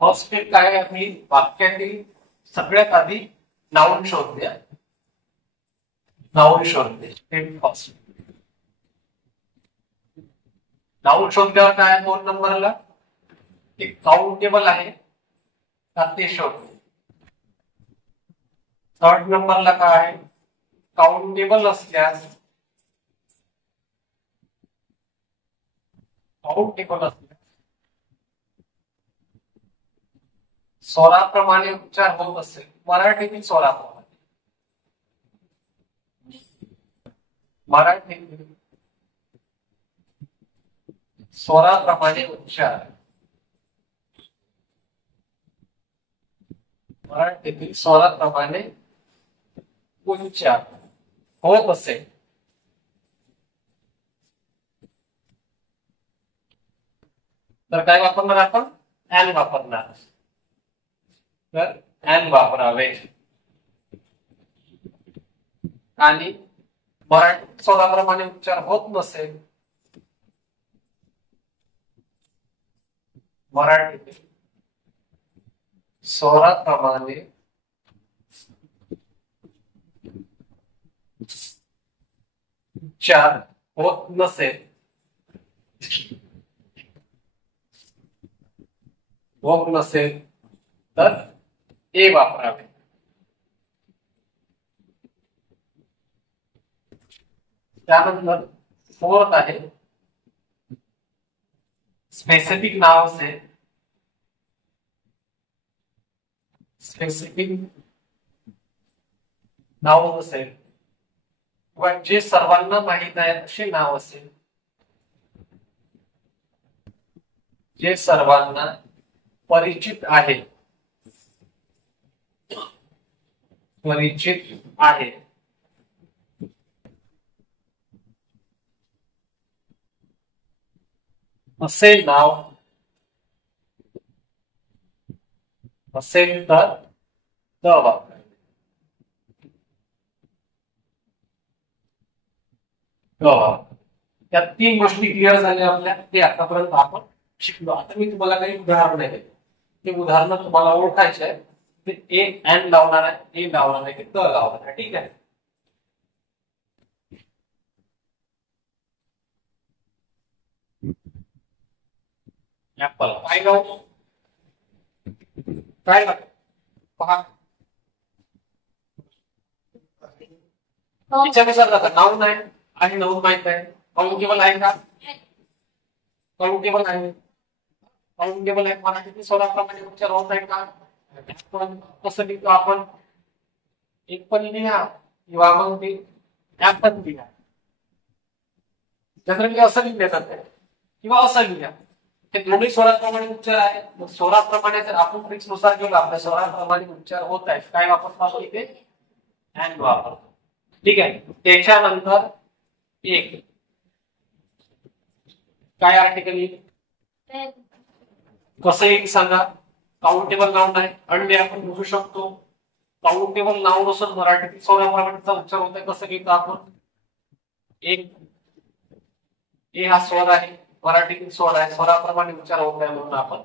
First step काय आहे? आपली वाक्यातील सगळ्यात आधी नाउन शोधूया. नाउन शोधले स्टेप फर्स्ट. नाउन शोधल्यावर काय 2 नंबरला एक काउंटेबल आहे का ते शोधले. 3rd नंबरला काय आहे? काउंटेबल असल्यास स्वराप्रमाणे उच्चार होत असेल, मराठीतील स्वराप्रमाणे, मराठीतील स्वराप्रमाणे उच्चार, मराठीतील स्वराप्रमाणे उच्चार होत असेल तर काय वापरणार आपण? ॲन वापरणार. तर ॲन वापरावे. आणि मराठी स्वराप्रमाणे उच्चार होत नसेल, मराठी स्वराप्रमाणे उच्चार होत नसेल, होत नसेल तर ए वापरावे. त्यानंतर 4th आहे स्पेसिफिक नाव असेल, स्पेसिफिक नाव असेल किंवा जे सर्वांना माहित आहे असे नाव असेल, जे सर्वांना परिचित आहे, परिचित आहे असे नाव असेल तर द वापरावे. त्या 3 गोष्टी क्लिअर झाल्या आपल्या. ते आतापर्यंत आपण शिकलो. आता मी तुम्हाला काही उदाहरण आहे, ते उदाहरण तुम्हाला ओळखायचे आहे. ते ए ॲन लावणार आहे, ए लावणार आहे, द लावणार आहे. ठीक आहे. ऍपल काय लावू? काय लागेल पहा. याच्यानुसार जातं. नाऊन आहे आणि नाऊन माहित आहे. काउंटेबल आहे का? काउंटेबल आहे. काउंटेबल आहे. मराठीतील स्वराप्रमाणे उच्चार होत आहे का? पण कसं लिहितो आपण? एक पण लिहा किंवा मग ते ऍप पण लिहा. जनरली असं लिहिलं जातं किंवा असं लिहा. ते दोन्ही स्वराप्रमाणे उच्चार आहे. मग स्वराप्रमाणे जर आपण ट्रिक्स नुसार गेलो, आपल्या स्वराप्रमाणे उच्चार होत आहे, काय वापरतो आपण इथे? ॲन वापरतो. ठीक आहे. त्याच्यानंतर एक काय आर्टिकल येईल? कसं येईल सांगा? काउंटेबल नाउन आहे. अंडे आपण बघू शकतो. काउंटेबल नाउन असून मराठीतील स्वराप्रमाणेचा उच्चार होत आहे. कसं घेतो आपण? एक ए हा स्वर आहे, मराठीतील स्वर आहे, स्वराप्रमाणे उच्चार होत आहे म्हणून आपण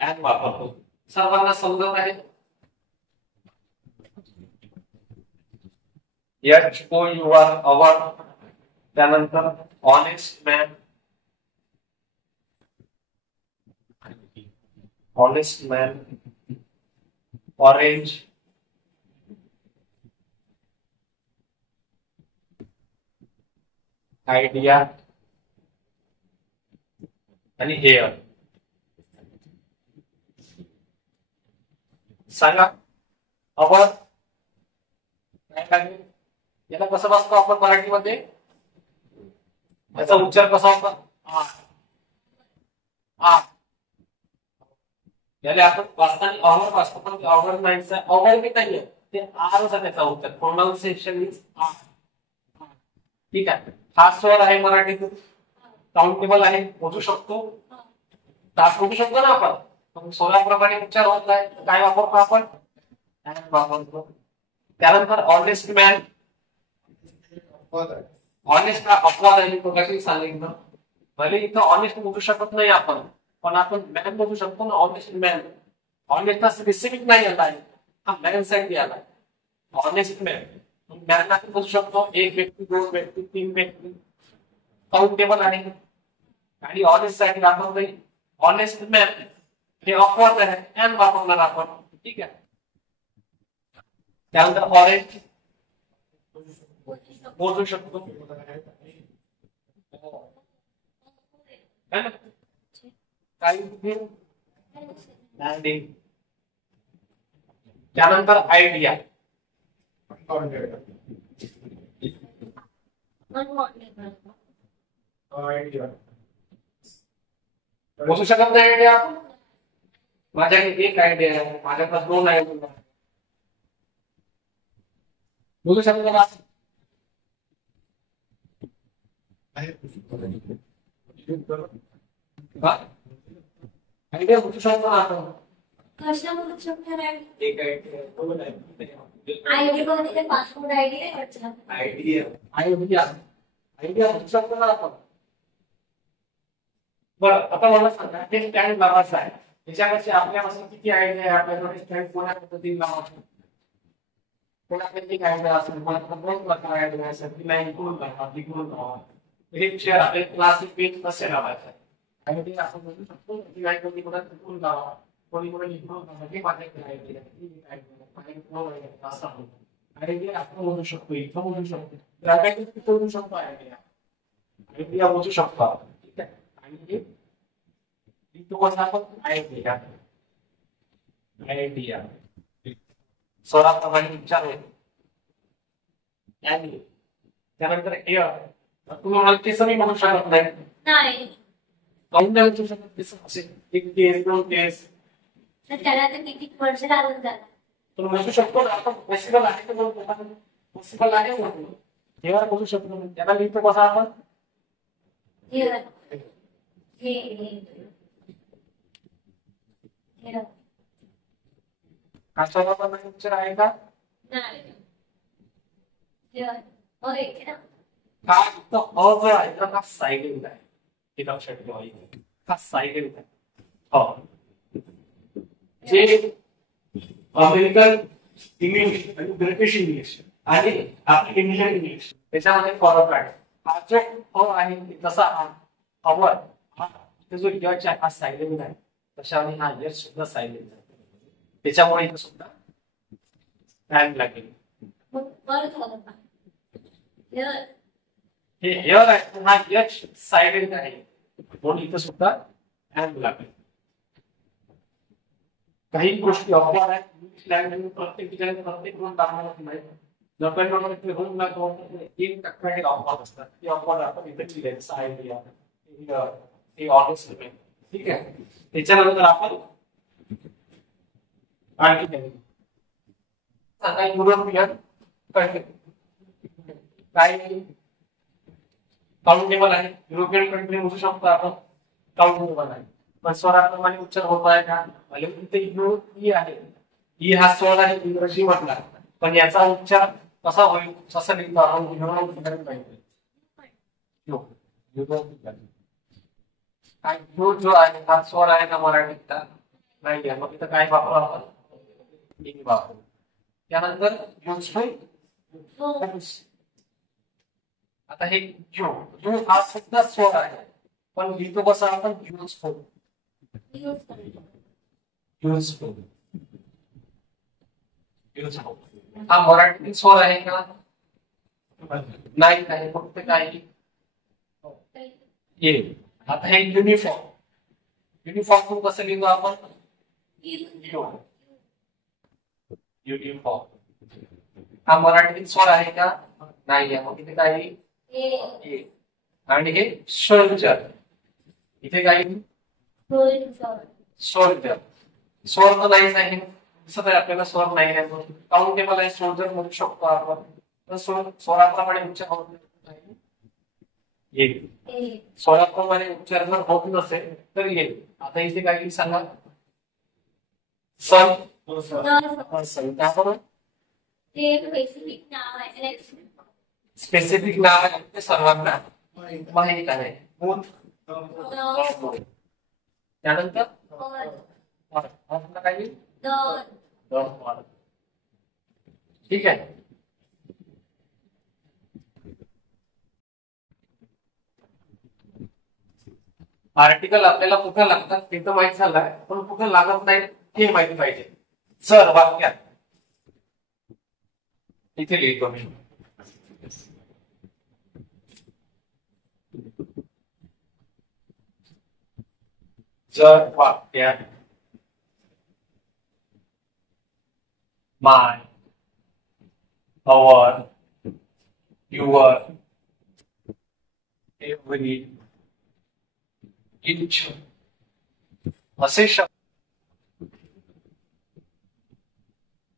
ॲन वापरतो. सर्वांना समजत आहे? HOUR hour. त्यानंतर honest man, honest man, orange, idea आणि हेअर. सांगा अवर काय लागेल? याला कसं बसतो आपण मराठीमध्ये? याचा उच्चार कसा होता? आ. याला आपण वाचताना अवर वाचतो, पण अवर नाही, अवर बी नाहीये, ते आरच आहे त्याचा उच्चार. प्रोनाउन्सिएशन इज आ. ठीक आहे. हा स्वर आहे मराठीतून, काउंटेबल आहे, मोजू शकतो, तास मोजू शकतो ना आपण. पण स्वराप्रमाणे उच्चार होत आहे, काय वापरतो आपण? ॲन वापरतो. त्यानंतर ऑनेस्ट मॅन. ऑनेस्ट हा अपवाद आहे, तो कशी सांगितलं. भले इथं ऑनेस्ट मोजू शकत नाही आपण, पण आपण मॅन बघू शकतो ना, ऑनेस्ट मॅन. ऑनेस्ट हा स्पेसिफिक नाही आला आहे, हा मॅन साठी आला. ऑनेस्ट मॅन, मॅन आपण बघू शकतो एक व्यक्ती, दोन व्यक्ती, तीन व्यक्ती, काउंटेबल आहे. आणि ऑनेस्ट साठी आपण ऑनेस्ट मॅन हे अपवाद आहे, मॅन वापरणार आपण. ठीक आहे. त्यानंतर ऑरेंज मोजू शकतो. त्यानंतर आयडिया मोजू शकत नाही. आयडिया माझ्याकडे एक आयडिया आहे, माझ्याकडे दोन आयडिया मोजू शकतो का? आयडिया मोजू शकतो ना आपण. कशा बोलू शकतो रे? एक आयडिया, दोन आयडिया, आयडिया मध्ये पासवर्ड आयडिया वाटला. आयडिया आयडिया मोजू शकतो ना आपण. बरं, आता मला सांगा, हे स्टँड लावायचं आहे, त्याच्यापेक्षी आपल्यापासून किती आयडिया आहे? आपल्याकडे स्टँड कोणत्या पद्धतीने लावायचं, कोणाकडे एक आयडिया असेल, कोणाकडे दोन प्रकार आयडिया असेल, की नाही इकडून लावा, तिकडून लावा. हे विषय आपले क्लासिक पेज कसे लावायचे आयडिया आपण म्हणू शकतो की आयडिया तिकडून लावा, कोणीकडे इकडून लावा. हे माझ्याकडे आयडिया असं आयडिया आपण मोजू शकतो, इथं मोजू शकतो, तिथं मोजू शकतो. आयडिया मोजू शकतो आपण. ठीक आहे. आणि आपण आयडिया स्वराप्रमाणे विचार होईल. त्यानंतर तुम्ही मला केसही म्हणू शकत नाही. काउंट नाही म्हणू शकत. एक केस, दोन केस, त्याला तर किती वर्ष लागून जातात. तुम्ही म्हणू शकतो ना आपण पॉसिबल आहे का? पॉसिबल आहे म्हणून तेव्हा बोलू शकतो. त्याला लिहितो कसा आपण? कशाला पण पिक्चर आहे का? हा फक्त आहे तर हा सायलेंट आहे. हे लक्षात ठेवा. हा सायलेंट आहे. हो, जे अमेरिकन इंग्लिश आणि ब्रिटिश इंग्लिश आणि आपली इंडियन इंग्लिश त्याच्यामध्ये फरक आहे. हा जो अ आहे तसा अवर हा जो यच आहे हा सायलेंट आहे, तशाने हा यच सुद्धा सायलेंट आहे. त्याच्यामुळे इथं सुद्धा टाइम लागेल. हे हेअर आहे, हा यच सायलेंट आहे, म्हणून इथं सुद्धा टाइम लागेल. काही गोष्टी अपवाद आहेत. इंग्लिश लँग्वेज प्रत्येक ठिकाणी प्रत्येक गुण दाखवत नाही. जपानमध्ये होऊन लागतो 1% अपवाद असतात. ते अपवाद आपण इथे लिहिले सायडिया हे ऑगस्ट. ठीक आहे. त्याच्यानंतर आपण आणखी काही युरोपियन काही काउंटेबल आहे. युरोपियन कंट्री मोजू शकतो आपण, काउंटेबल आहे. पण स्वराप्रमाणे उच्चार होत आहे का? इथे ई आहे, ई हा स्वर आहे इंग्रजी मधला, पण याचा उच्चार कसा होईल, कसं लिहितो आपण? जो आहे हा स्वर आहे का मराठीत? नाही आहे. मग इथं काय वापरू आपण? त्यानंतर आता हे जो हा सुद्धा स्वर आहे, पण लिहितो कसा आपण? हा मराठी स्वर आहे का? नाही आहे. फक्त काय? आता हे युनिफॉर्म. युनिफॉर्म कसं लिहितो आपण? युनिफॉर्म. हा मराठीतील स्वर आहे का? नाही आहे. मग इथे काय? आणि हे सोल्जर. इथे काय? सोल्जर. स्वर तर नाहीच आहे. दिसत आहे आपल्याला स्वर नाही आहे. काउंटेबल आहे. सोल्जर म्हणू शकतो आपण. तर स्वराप्रमाणे उच्चार होत नाही. स्वराप्रमाणे उच्चार जर होत नसेल तर येईल. आता इथे काय सांगा? सन. स्पेसिफिक नाव आहे ते सर्वांना माहित आहे. त्यानंतर वर, काय येईल? द, ठीक आहे. आर्टिकल आपल्याला कुठं लागतात ते तर माहित झालंय, पण कुठं लागत नाही हे माहिती पाहिजे. जर वाक्यात इथे लिहितो मी, जर वाक्यात माय, अवर, युअर, एव्हरी, इच असे शब्द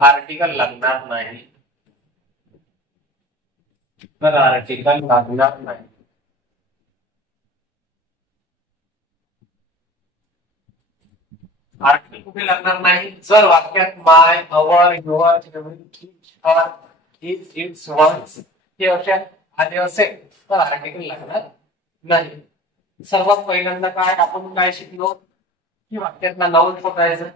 आर्टिकल लागणार नाही, तर आर्टिकल लागणार नाही. आर्टिकल कुठे लागणार नाही? जर वाक्यात my, our, your, every, her, his, its, one's हे अशा आले असेल तर आर्टिकल लागणार नाही. सर्वात पहिल्यांदा आपण काय शिकलो की वाक्यातला नाउन शोधायचं.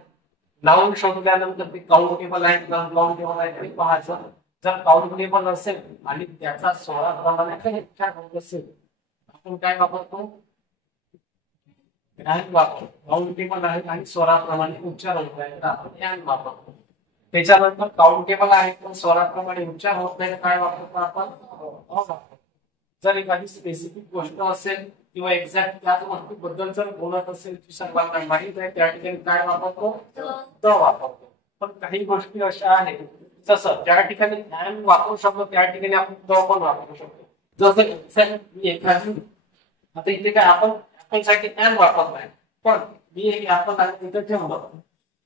नाउन शोधल्यानंतर ते काउंटेबल आहे किंवा अनकाउंटेबल आहे ते पाहायचं. जर काउंटेबल असेल आणि त्याचा स्वराप्रमाणे उच्चार होत असेल आपण काय वापरतो? ॲन वापरतो. काउंटेबल आहे आणि स्वराप्रमाणे उच्चार होत आहे तर आपण ॲन वापरतो. त्याच्यानंतर काउंटेबल आहे पण स्वराप्रमाणे उच्चार होत नाही काय वापरतो आपण? अ वापरतो. जर एखादी स्पेसिफिक गोष्ट असेल किंवा एक्झॅक्ट त्याच गोष्टीबद्दल जर बोलत असेल की सर्वांना माहित आहे त्या ठिकाणी काय वापरतो? द वापरतो. पण काही गोष्टी अशा आहेत जसं ज्या ठिकाणी ॲन वापरू शकतो त्या ठिकाणी आपण द पण वापरू शकतो. जसं एखादी आता इथे काय आपण ऍपल साठी ॲन वापरत नाही पण मी एक ऍपल आहे इथं ठेवलं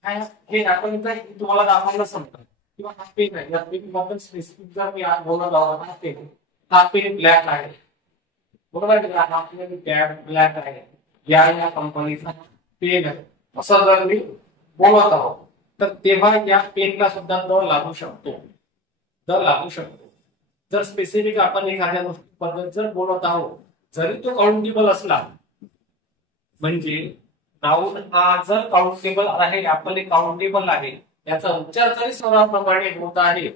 काय हे ऍपल इथं तुम्हाला दाखवलं समजा किंवा हा पेन आहे या पेन बद्दल स्पेसिफिक जर मी बोलत आहोत हा पेन ब्लॅक आहे बरोबर हा पेन ब्लॅक आहे या कंपनीचा पेन आहे असं जर मी बोलत आहोत तर तेव्हा या पेनला सुद्धा द लागू शकतो. जर स्पेसिफिक आपण एखाद्या गोष्टीबद्दल जर बोलत आहोत जरी तो काउंटेबल असला म्हणजे नाउन हा जर काउंटेबल आहे आपण काउंटेबल आहे याचा उच्चार जरी स्वराप्रमाणे होत आहे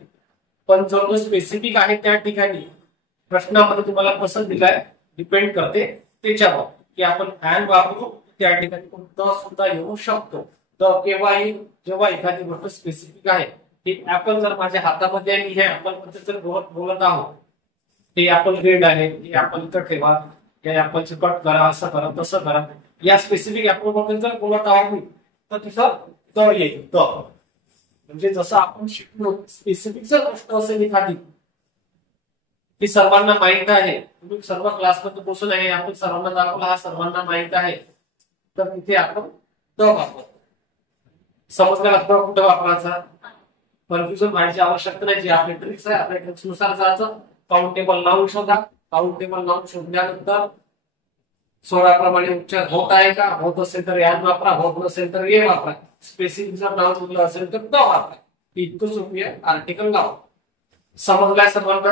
पण जर तो स्पेसिफिक आहे त्या ठिकाणी प्रश्नामध्ये तुम्हाला कसं दिलाय डिपेंड करते त्याच्यावर की आपण ॲन वापरू त्या ठिकाणी द सुद्धा येऊ शकतो. द केव्हा येईल जेव्हा एखादी गोष्ट स्पेसिफिक आहे. हे ऍपल जर माझ्या हातामध्ये आहे हे ऍपल बद्दल जर बोलत आहोत ते ऍपल रेड आहे हे ऍपल इथं ठेवा या ऍपलचे कट करा असं करा तसं करा या स्पेसिफिक ऍपल बद्दल जर बोलत आहोत तर तिथं द येईल. द म्हणजे जसं आपण शिकलो स्पेसिफिक जर गोष्ट असेल एखादी ती सर्वांना माहित आहे तुम्ही सर्व क्लासमध्ये बसून आहे आपण सर्वांना दाखवला हा सर्वांना माहित आहे तर तिथे आपण द वापरतो. समजण्याला कुठं वापरायचा कन्फ्युजन व्हायची आवश्यकता नाही. जी आपली ट्रिक्स आहे आपल्या ट्रिक्स नुसार जायचं. काउंटेबल नाउन शोधा. काउंटेबल नाउन शोधल्यानंतर स्वराप्रमाणे उच्चार होत आहे का होत असेल तर ॲन वापरा होत नसेल तर ये वापरा. स्पेसिफिक जर नाउन बोललं असेल तर द वापरा. इतकं सोपी आहे आर्टिकल नाउन. समजलाय सर्वांना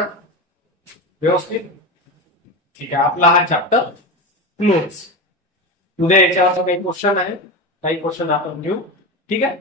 व्यवस्थित? ठीक आहे आपला हा चॅप्टर क्लोज. उद्या याच्यावर काही क्वेश्चन आहे काही क्वेश्चन आपण घेऊ ठीक आहे.